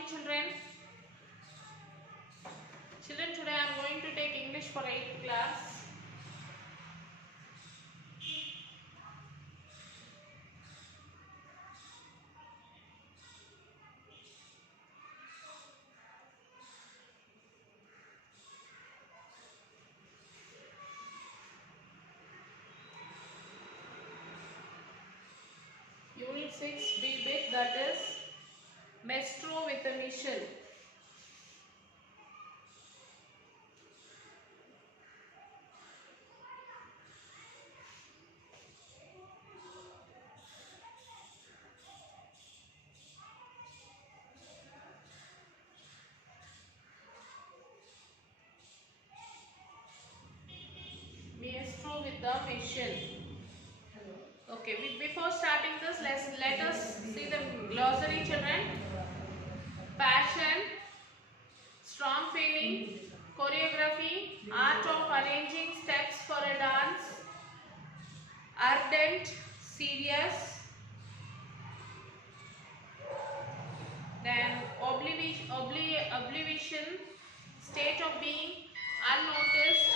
morning, children. Children, today I am going to take English for 8th class. Unit 6, be big, that is Maestro with a mission. Maestro with the mission. Okay, before starting this, let us see the glossary, children. Passion, strong feeling, choreography, art of arranging steps for a dance, ardent, serious, then oblivion, state of being, unnoticed,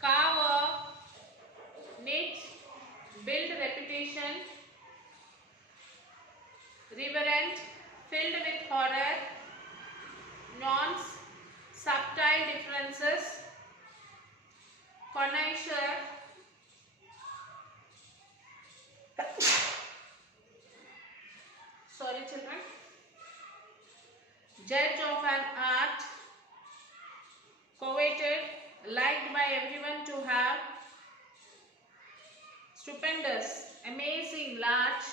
carve, knit, build reputation, reverent, filled with horror, nuance, subtle differences, connoisseur, sorry children, judge of an art, coveted, liked by everyone to have, stupendous, amazing, large,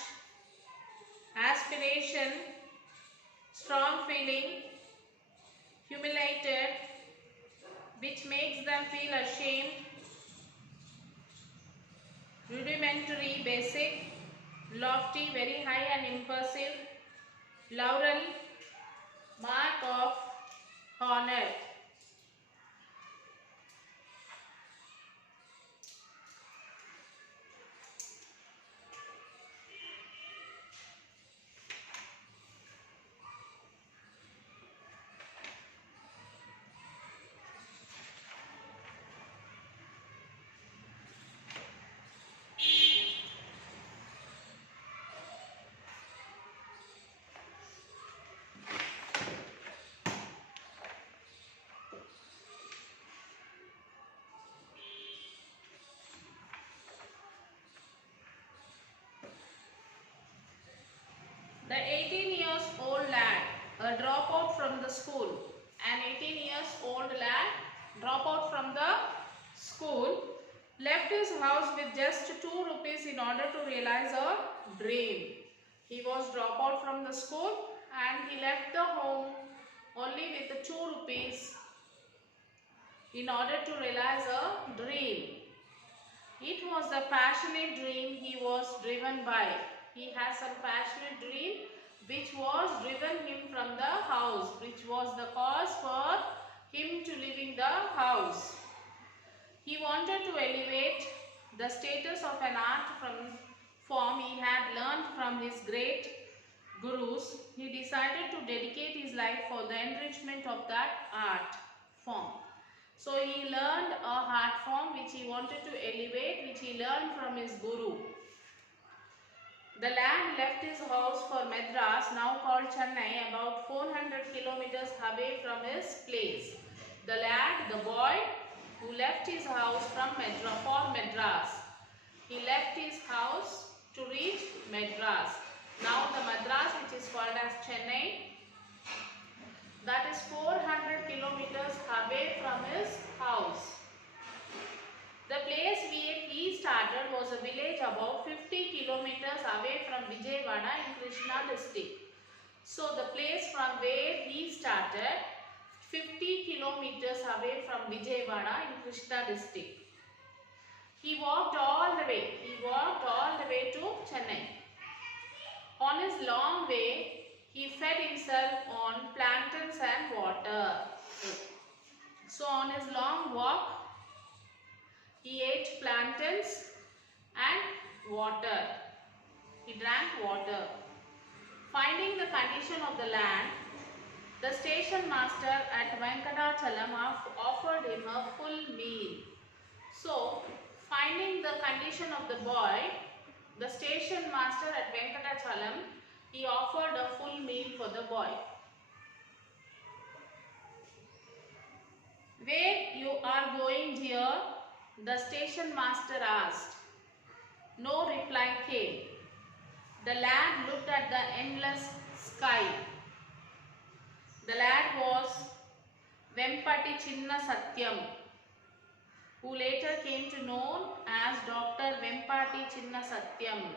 aspiration, strong feeling, humiliated, which makes them feel ashamed, rudimentary, basic, lofty, very high and impulsive, laurel, mark of honor. The 18 years old lad, a dropout from the school. An 18 years old lad, dropout from the school, left his house with just 2 rupees in order to realize a dream. He was dropout from the school and he left the home only with 2 rupees in order to realize a dream. It was the passionate dream he was driven by. He has a passionate dream which was driven him from the house, which was the cause for him to leaving the house. He wanted to elevate the status of an art form he had learned from his great gurus. He decided to dedicate his life for the enrichment of that art form. So he learned a art form which he wanted to elevate, which he learned from his guru. The lad left his house for Madras, now called Chennai, about 400 kilometers away from his place. The lad, the boy who left his house for Madras. He left his house to reach Madras. Now the Madras, which is called as Chennai, that is 400 kilometers away from his house. The place where he started was a village about 50 kilometers away from Vijayawada in Krishna district. So the place from where he started 50 kilometers away from Vijayawada in Krishna district. He walked all the way. To Chennai. On his long way, he fed himself on plantains and water. So on his long walk, he ate plantains and water. He drank water. Finding the condition of the land, the station master at Venkatachalam offered him a full meal. So, finding the condition of the boy, the station master at Venkatachalam, he offered a full meal for the boy. Where you are going, dear? The station master asked. No reply came. The lad looked at the endless sky. The lad was Vempati Chinna Satyam, who later came to know as Dr. Vempati Chinna Satyam.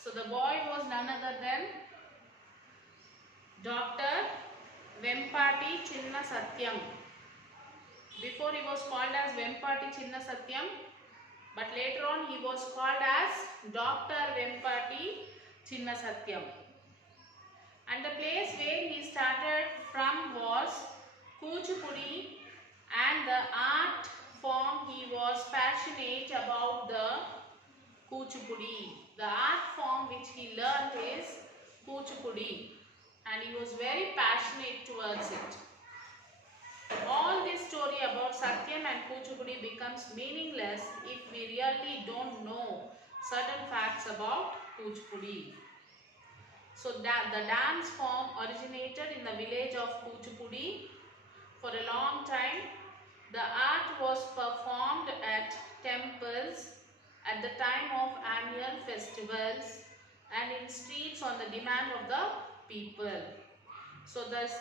So the boy was none other than Dr. Vempati Chinna Satyam. Before he was called as Vempati Chinna Satyam, but later on he was called as Dr. Vempati Chinna Satyam. And the place where he started from was Kuchipudi, and the art form he was passionate about the Kuchipudi. The art form which he learned is Kuchipudi, and he was very passionate towards it. All this story about Satyam and Kuchipudi becomes meaningless if we really don't know certain facts about Kuchipudi. So the dance form originated in the village of Kuchipudi. For a long time, the art was performed at temples at the time of annual festivals and in streets on the demand of the people. So this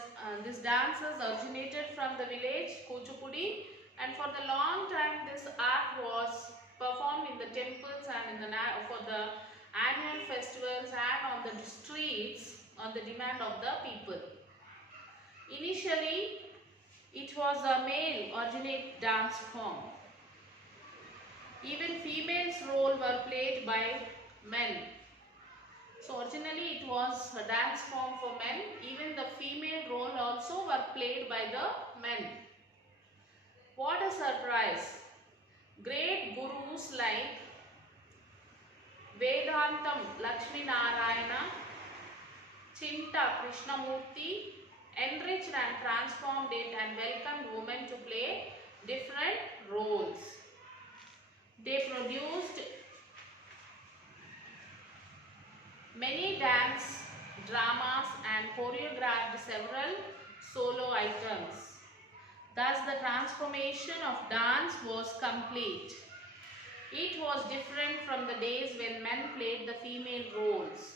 dances originated from the village Kuchipudi, and for the long time this art was performed in the temples and for the annual festivals and on the streets on the demand of the people. Initially, it was a male originate dance form. Even females' role were played by men. So originally it was a dance form for men. Even the female role also were played by the men. What a surprise! Great gurus like Vedantam Lakshmi Narayana, Chinta Krishnamurti enriched and transformed it and welcomed women to play different roles. They produced many dance dramas and choreographed several solo items. Thus the transformation of dance was complete. It was different from the days when men played the female roles.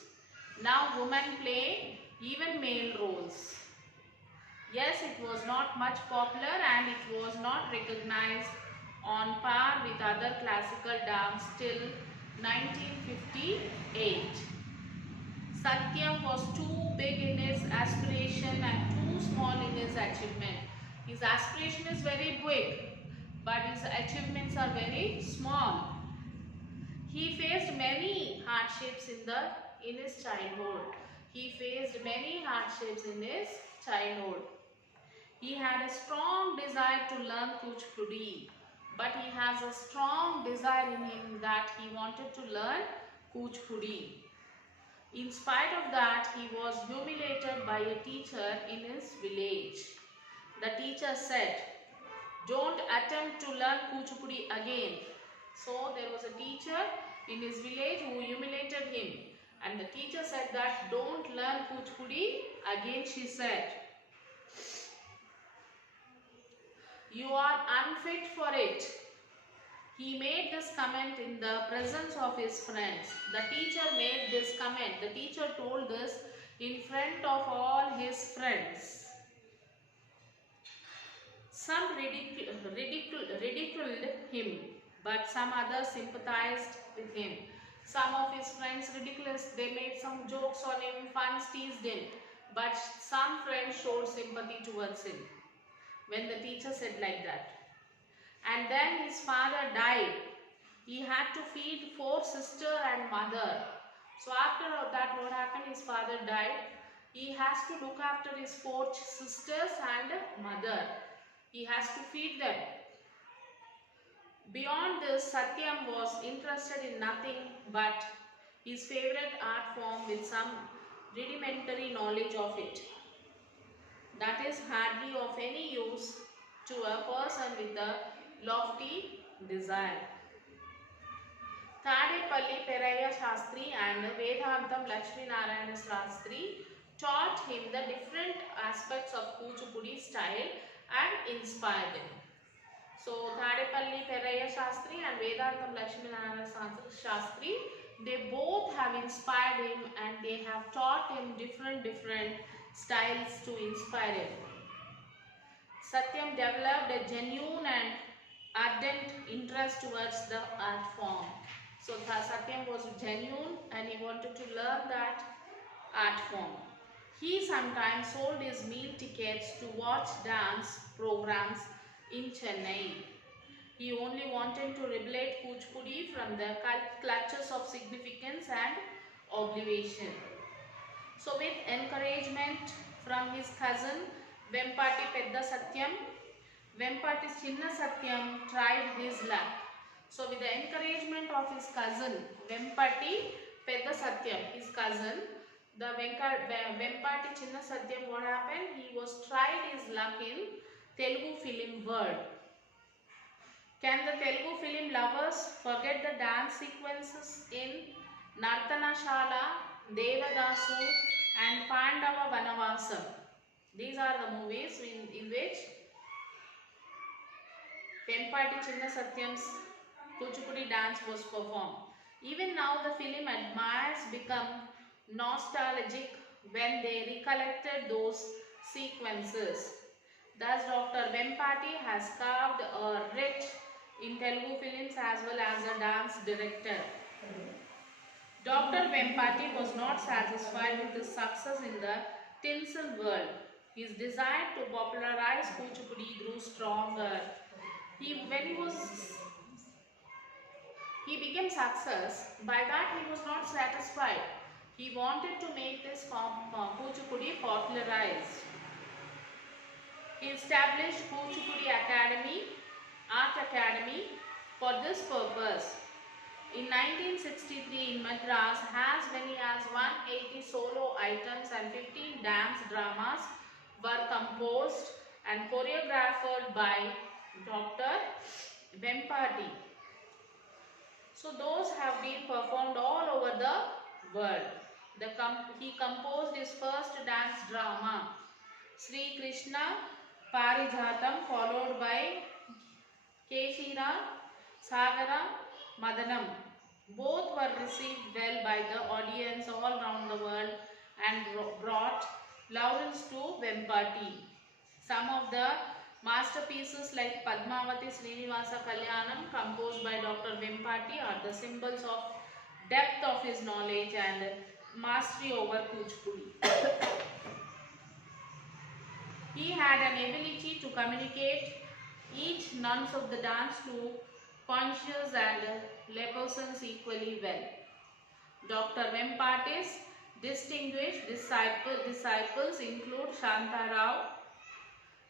Now women play even male roles. Yes, it was not much popular and it was not recognized on par with other classical dance till 1958. Satyam was too big in his aspiration and too small in his achievement. His aspiration is very big, but his achievements are very small. He faced many hardships in his childhood. He faced many hardships in his childhood. He had a strong desire to learn Kuchipudi, but he has a strong desire in him that he wanted to learn Kuchipudi. In spite of that, he was humiliated by a teacher in his village. The teacher said, "Don't attempt to learn Kuchipudi again." So there was a teacher in his village who humiliated him, and the teacher said that, "Don't learn Kuchipudi again," she said. "You are unfit for it." He made this comment in the presence of his friends. The teacher made this comment. The teacher told this in front of all his friends. Some ridiculed him, but some others sympathized with him. Some of his friends ridiculous, they made some jokes on him, fun teased him, but some friends showed sympathy towards him when the teacher said like that. And then his father died. He had to feed 4 sisters and mother. So after that, what happened? His father died. He has to look after his 4 sisters and mother. He has to feed them. Beyond this, Satyam was interested in nothing but his favorite art form with some rudimentary knowledge of it, that is hardly of any use to a person with a lofty desire. Thadepalli Peraya Shastri and Vedantam Lakshmi Narayana Shastri taught him the different aspects of Kuchipudi style and inspired him. So Thadepalli Peraya Shastri and Vedantam Lakshmi Narayana Shastri, they both have inspired him and they have taught him different styles to inspire him. Satyam developed a genuine and ardent interest towards the art form. So Satyam was genuine and he wanted to learn that art form. He sometimes sold his meal tickets to watch dance programs in Chennai. He only wanted to liberate Kuchipudi from the clutches of significance and oblivion. So with encouragement from his cousin Vempati Pedda Satyam, Vempati Chinna Satyam tried his luck. So with the encouragement of his cousin Vempati Pedda Satyam, his cousin, the Vempati Chinna Satyam, what happened? He was tried his luck in Telugu film world. Can the Telugu film lovers forget the dance sequences in Nartanashala, Devadasu and Pandava Vanavasam? These are the movies in which Vempati Chinna Satyam's Kuchipudi dance was performed. Even now the film admirers become nostalgic when they recollected those sequences. Thus Dr. Vempati has carved a rich in Telugu films as well as a dance director. Dr. Vempati was not satisfied with his success in the tinsel world. His desire to popularize Kuchipudi grew stronger. He became success. By that he was not satisfied. He wanted to make this Kuchipudi popularized. He established Kuchipudi Academy, Art Academy for this purpose. In 1963 in Madras, as many as 180 solo items and 15 dance dramas were composed and choreographed by Dr. Vempati. So those have been performed all over the world. He composed his first dance drama, Sri Krishna Parijhatam, followed by Keshira Sagara Madanam. Both were received well by the audience all around the world and brought laurels to Vempati. Some of the masterpieces like Padmavati Srinivasa Kalyanam, composed by Dr. Vempati, are the symbols of depth of his knowledge and mastery over Kuchipudi. He had an ability to communicate each nuance of the dance to conscious and laypersons equally well. Dr. Vempati's distinguished disciples include Shanta Rao,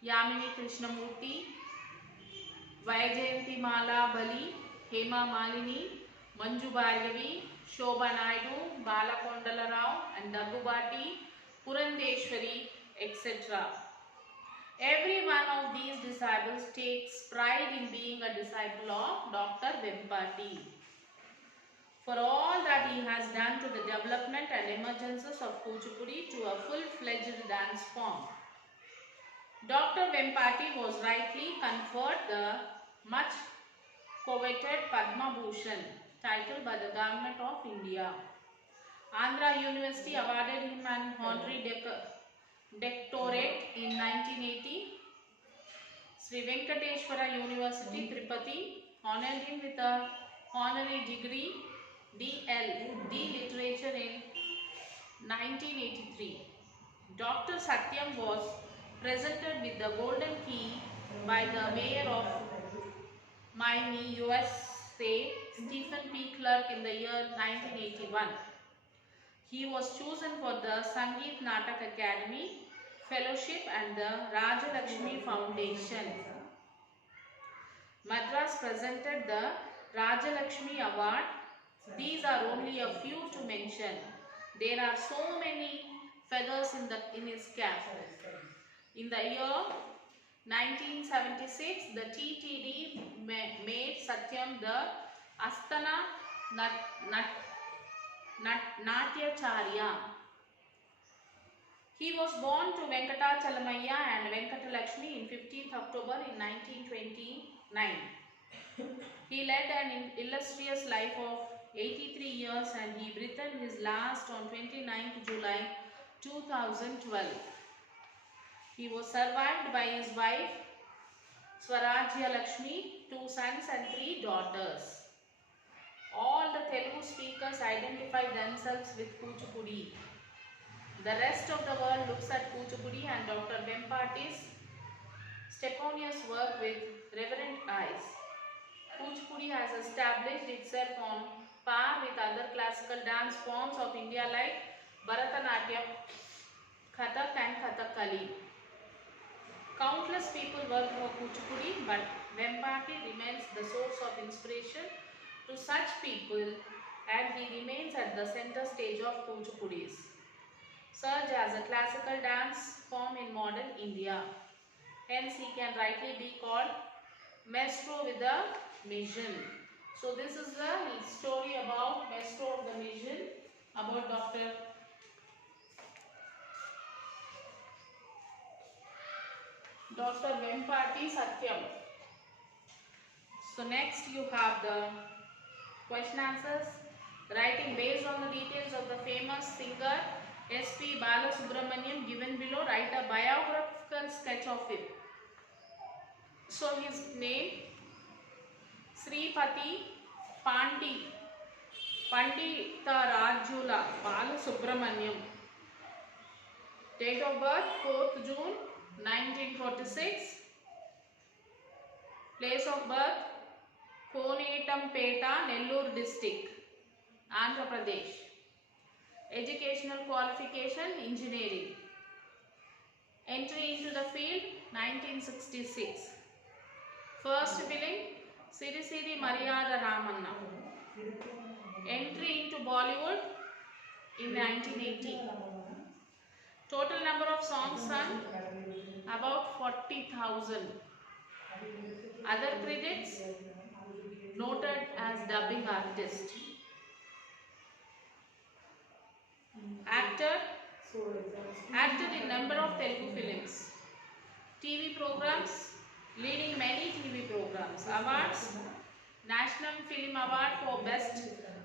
Yamini Krishnamurti, Vaijayanti Mala Bali, Hema Malini, Manju Bhargavi, Shobha Naidu, Balakondala Rao and Daggubati, Purandeshwari, etc. Every one of these disciples takes pride in being a disciple of Dr. Vempati for all that he has done to the development and emergences of Kuchipudi to a full-fledged dance form. Dr. Vempati was rightly conferred the much coveted Padma Bhushan title by the Government of India. Andhra University awarded him an honorary doctorate in 1980. Sri Venkateshwara University, Tirupati, honored him with a honorary degree D Literature in 1983. Dr. Satyam was presented with the Golden Key by the Mayor of Miami, USA, Stephen P. Clark in the year 1981. He was chosen for the Sangeet Natak Academy Fellowship and the Rajalakshmi Foundation. Madras presented the Rajalakshmi Award. These are only a few to mention. There are so many feathers in his cap. In the year 1976, the TTD made Satyam the Astana Natyacharya. He was born to Venkatachalamaya and Venkatalakshmi in 15th October in 1929. He led an illustrious life of 83 years and he breathed his last on 29th July 2012. He was survived by his wife Swarajya Lakshmi, 2 sons and 3 daughters. All the Telugu speakers identify themselves with Kuchipudi. The rest of the world looks at Kuchipudi and Dr. Vempati's steponius work with reverent eyes. Kuchipudi has established itself on par with other classical dance forms of India like Bharatanatyam, Kathak and Kathakali. Countless people work for Kuchipudi, but Vempati remains the source of inspiration to such people and he remains at the center stage of Kuchipudi's surge as a classical dance form in modern India. Hence, he can rightly be called maestro with a mission. So, this is the story about maestro of the mission, about Dr. Vempati Satyam. So, next you have the question answers. Writing based on the details of the famous singer S.P. Balasubramaniam given below, write a biographical sketch of him. So his name Sripati Pandita Rajula Balasubramaniam. Date of birth 4th June 1946. Place of birth Konetampeta, Nellore district, Andhra Pradesh. Educational qualification engineering. Entry into the field 1966. First film Siri Siri Maryada Ramanna. Entry into Bollywood in 1980. Total number of songs sung about 40,000. Other credits noted as dubbing artist. Acted in number of Telugu films. TV programs, leading many TV programs. Awards, National Film Award for Best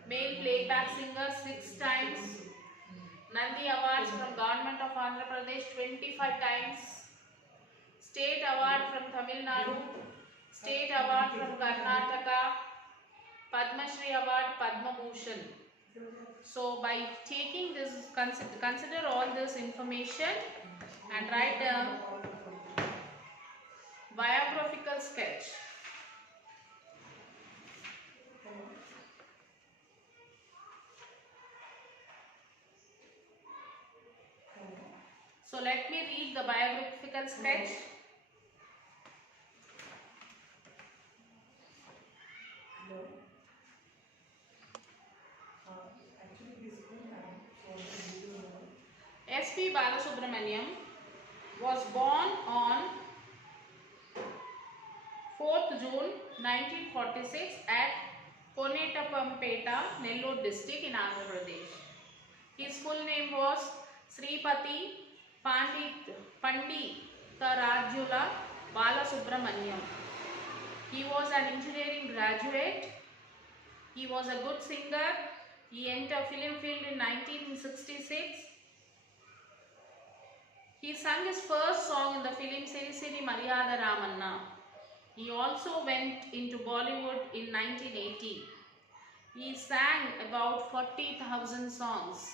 Male Playback Singer 6 times. Nandi Awards from Government of Andhra Pradesh 25 times. State Award from Tamil Nadu. State Award from Karnataka. Padma Shri Award, Padma Bhushan. So by taking this, consider all this information and write a biographical sketch. So let me read the biographical sketch. S.P. Balasubramaniam was born on 4th June 1946 at Konetapampeta, Nellore district in Andhra Pradesh. His full name was Sripati Pandita Rajula Balasubramaniam. He was an engineering graduate. He was a good singer. He entered film field in 1966. He sang his first song in the film Siri Siri Maryada Ramanna. He also went into Bollywood in 1980. He sang about 40,000 songs.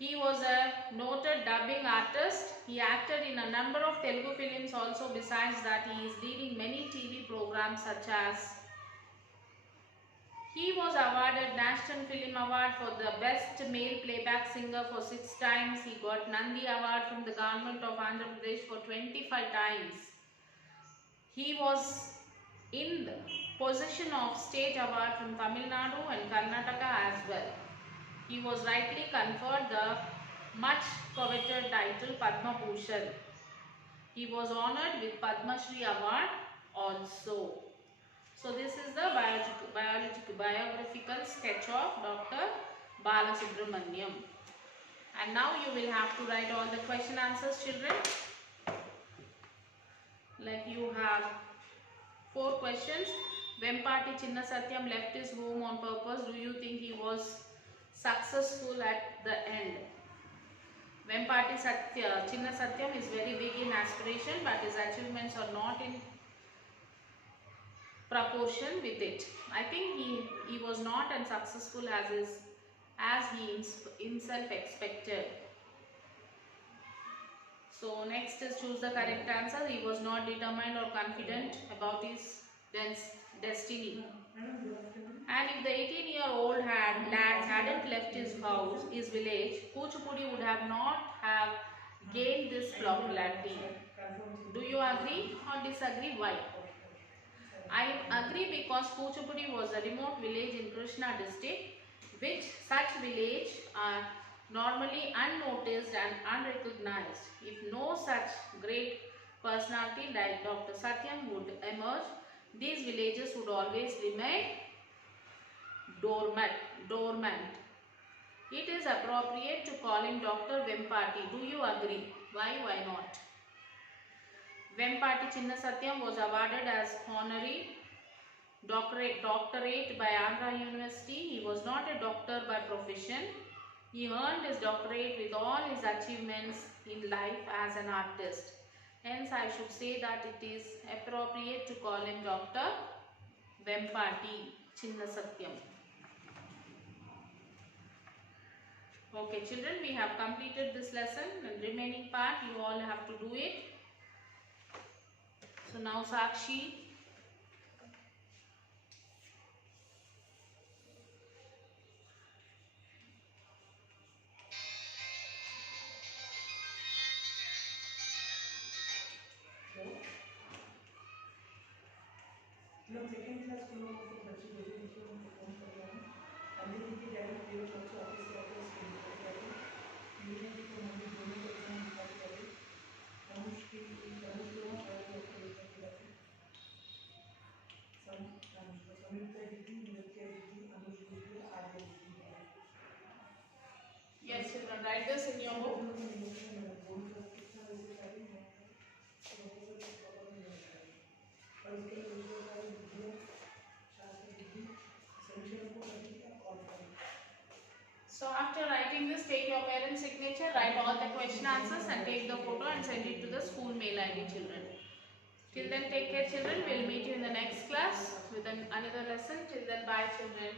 He was a noted dubbing artist. He acted in a number of Telugu films also. Besides that, he is leading many TV programs such as he was awarded National Film Award for the Best Male Playback Singer for 6 times. He got Nandi Award from the Government of Andhra Pradesh for 25 times. He was in the possession of State Award from Tamil Nadu and Karnataka as well. He was rightly conferred the much coveted title Padma Bhushan. He was honored with Padma Shri Award also. So this is the biographical sketch of Dr. Balasubramaniam. And now you will have to write all the question answers, children. Like you have 4 questions. Vempati Chinna Satyam left his home on purpose. Do you think he was successful at the end? Vempati Chinna Satyam is very big in aspiration, but his achievements are not in proportion with it. I think he was not as successful as he himself expected. So next is choose the correct answer. He was not determined or confident about his destiny. And if the 18-year-old lad hadn't left his house, his village, Kuchipudi would have not have gained this popularity. Do you agree or disagree? Why? I agree because Kuchipudi was a remote village in Krishna district, which such village are normally unnoticed and unrecognized. If no such great personality like Dr. Satyam would emerge, these villages would always remain dormant. It is appropriate to call him Dr. Vempati. Do you agree? Why not? Vempati Chinna Satyam was awarded as honorary doctorate by Andhra University. He was not a doctor by profession. He earned his doctorate with all his achievements in life as an artist. Hence, I should say that it is appropriate to call him Dr. Vempati Chinna Satyam. Okay, children, we have completed this lesson, and remaining part you all have to do it. So now Sakshi. second class बच्चे phone कर रहे हैं अभी की direct देव बच्चे office से आते हैं यूनियन को हम दोनों को एग्जाम निकाल के अनुष को समीक्षा दीदी नृत्य दीदी अनुष दीदी आर्य दीदी. Yes, children, write this in your book. So after writing this, take your parent's signature, write all the question answers and take the photo and send it to the school mail ID, children. Till then, take care, children. We'll meet you in the next class with another lesson. Till then, bye, children.